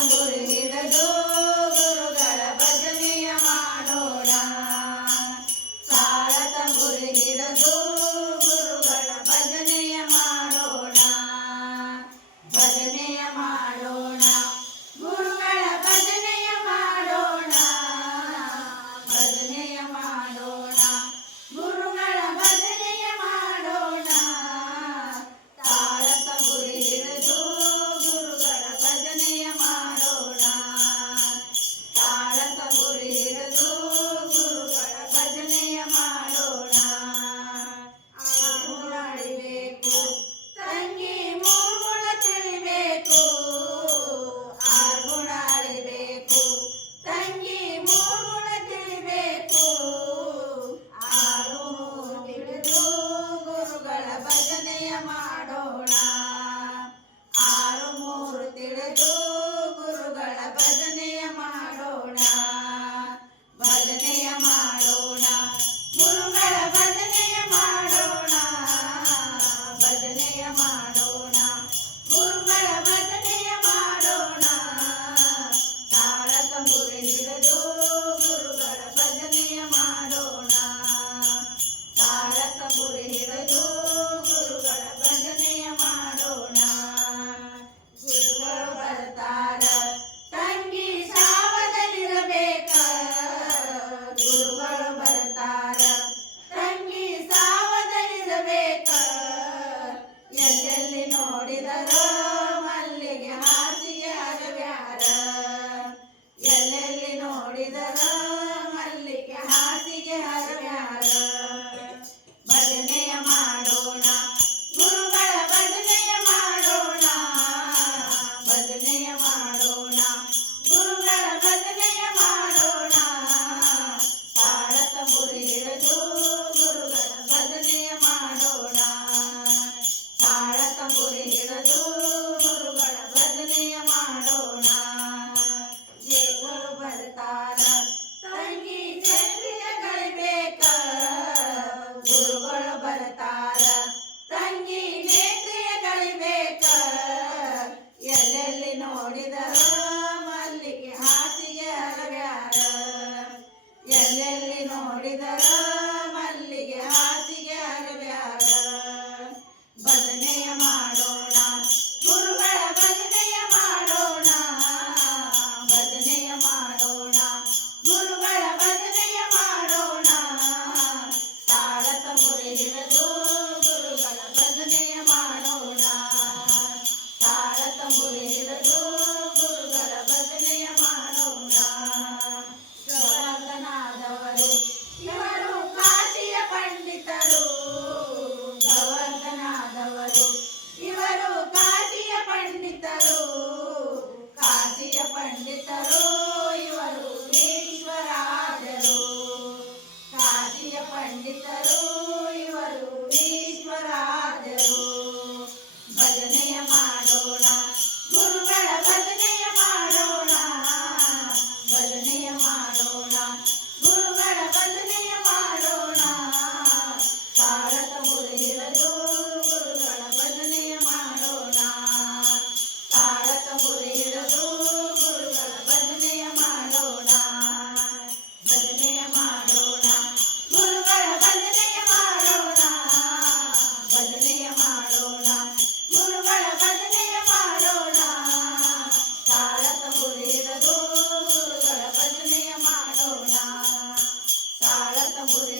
ತಂಬುರಿ ಹಿಡಿದು ಗುರುಗಳ ಭಜನೆಯ ಮಾಡೋಣ. ತಾಳ ತಂಬುರಿ ಹಿಡಿದು ಗುರುಗಳ ಭಜನೆಯ ಮಾಡೋಣ. ಭಜನೆಯ ಮಾಡೋಣ, ಗುರುಗಳ ಭಜನೆಯ ಮಾಡೋಣ. ಭಜನೆಯ ಮಾಡೋಣ, ಗುರುಗಳ ಭಜನೆಯ ಮಾಡೋಣ. ತಾಳ ತಂಬುರಿ ಹಿಡಿದು ಗುರುಗಳ ಭಜನೆಯ ಮಾಡೋಣ. ತಾಳ ತಂಬುರಿ ಹಿಡಿದು ಗುರುಗಳ ಭಜನೆಯ ಮಾಡೋಣ. ಆರು ಅಳಿಬೇಕು ತಂಗಿ ಮೂರು ಗುಣ ತಿಳಿಬೇಕು. ಆರು ಗುಣ ಅಳಿಬೇಕು ತಂಗಿ ಮೂರು ಗುಣ ತಿಳಿಬೇಕು. ಆರು ತಿಳಿದು ಗುರುಗಳ ಭಜನೆಯ ಮಾಡೋಣ. ಆರು ಮೂರು ತಿಳಿದು ಗುರುಗಳ ಭಜನೆಯ ಮಾಡೋಣ. ಭಜನೆಯ ಮಾಡೋಣ, ಗುರುಗಳ ಭಜನೆಯ ಮಾಡೋಣ. ಭಜನೆಯ ಮಾಡೋಣ, ಗುರುಗಳ ಭಜನೆಯ ಮಾಡೋಣ. ತಾಳ ತಂಬುರಿ ಹಿಡಿದು ಗುರುಗಳ ಭಜನೆಯ ಮಾಡೋಣ. ತಾಳ ತಂಬುರಿ ಹಿಡಿದು ಗುರುಗಳ ಭಜನೆಯ ಮಾಡೋಣ. ಗುರುಗಳು ಬರ್ತಾರ ತಂಗಿ ಸಾವದಲ್ಲಿರಬೇಕ. ಗುರುಗಳು ಬರ್ತಾರ ತಂಗಿ ಸಾವದಲ್ಲಿರಬೇಕ. ಎಲ್ಲೆಲ್ಲಿ ನೋಡಿದರ ಮಲ್ಲಿಗೆ ಹಾಸಿಗೆ ಹರವ್ಯಾರ. ಎಲ್ಲೆಲ್ಲಿ ನೋಡಿದರ ಮಲ್ಲಿಗೆ ಹಾಸಿಗೆ ಹರವ್ಯಾರ. ಭಜನೆಯ ಮಾಡೋಣ, ಗುರುಗಳ ಭಜನೆಯ ಮಾಡೋಣ. ಭಜನೆಯ ಮಾಡೋಣ, ಗುರುಗಳ ಭಜನೆಯ ಮಾಡೋಣ. ತಾಳ ತಂಬುರಿ ಹಿಡಿದು ಗುರುಗಳ ಭಜನೆಯ ಮಾಡೋಣ. ತಾಳ ತಂಬುರಿ ಹಿಡಿದು ಗುರುಗಳ ಭಜನೆಯ ಮಾಡೋಣ. ಜೇಗಳು ಬರ್ತಾರ ತಂಗಿ ಚಂದ್ರಿಯ ಗಳಿಬೇಕ. ಗುರುಗಳು ಬರ್ತಾರ ತಂಗಿ ನೇತ್ರಿಯ ಗಳಿಬೇಕ. ಎಲ್ಲೆಲ್ಲಿ ನೋಡಿದರ ಮಲ್ಲಿಗೆ ಹಾಸಿಗೆ ಹರವ್ಯಾರ. ಎಲ್ಲೆಲ್ಲಿ ನೋಡಿದರ ಮಲ್ಲಿಗೆ ಹಾಸಿಗೆ ಹರವ್ಯಾರ. ಭಜನೆಯ ಮಾಡೋಣ, ಗುರುಗಳ ಭಜನೆಯ ಮಾಡೋಣ. ಭಜನೆಯ ಮಾಡೋಣ, ಗುರುಗಳ ಭಜನೆಯ ಮಾಡೋಣ. ತಾಳ ತಂಬುರಿ ಹಿಡಿದು ಗುರುಗಳ ಭಜನೆಯ ಮಾಡೋಣ. ತಾಳ ತಂಬುರಿ ಹಿಡಿದು ಗುರುಗಳ ಭಜನೆಯ ಮಾಡೋಣ. ಗವರ್ಧನಾದವರು ಇವರು ಕಾಶಿಯ ಪಂಡಿತರು. ಗವರ್ಧನಾದವರು ಇವರು ಕಾಶಿಯ ಪಂಡಿತರು. ಕಾಶಿಯ ಪಂಡಿತರು ಇವರು ಈಶ್ವರಾದರು. ಕಾಶಿಯ ಪಂಡಿತರು ಇವರು ಈಶ್ವರಾದರು. ಭಜನೆಯ ಮಾಡೋಣ, ಗುರುಗಳ ಭಜನೆಯ ಮಾಡೋಣ. ಭಜನೆಯ ಮಾಡೋಣ, ಗುರುಗಳ ಭಜನೆಯ ಮಾಡೋಣ. ತಾಳ ತಂಬುರಿ ಹಿಡಿದು ಗುರುಗಳ ಭಜನೆಯ ಮಾಡೋಣ. ತಾಳ ತಂಬುರಿ ಹಿಡಿದು ಗುರುಗಳ ಭಜನೆಯ ಮಾಡೋಣ. ಭಜನೆಯ ಮಾಡೋಣ, ಗುರುಗಳ ಭಜನೆಯ ಮಾಡೋಣ. ಭಜನೆಯ ಮಾಡೋಣ, ಗುರುಗಳ ಭಜನೆಯ ಮಾಡೋಣ. ತಾಳ ತಂಬುರಿ ಹಿಡಿದು ಗುರುಗಳ ಭಜನೆಯ ಮಾಡೋಣ. ತಾಳ ತಂಬುರಿ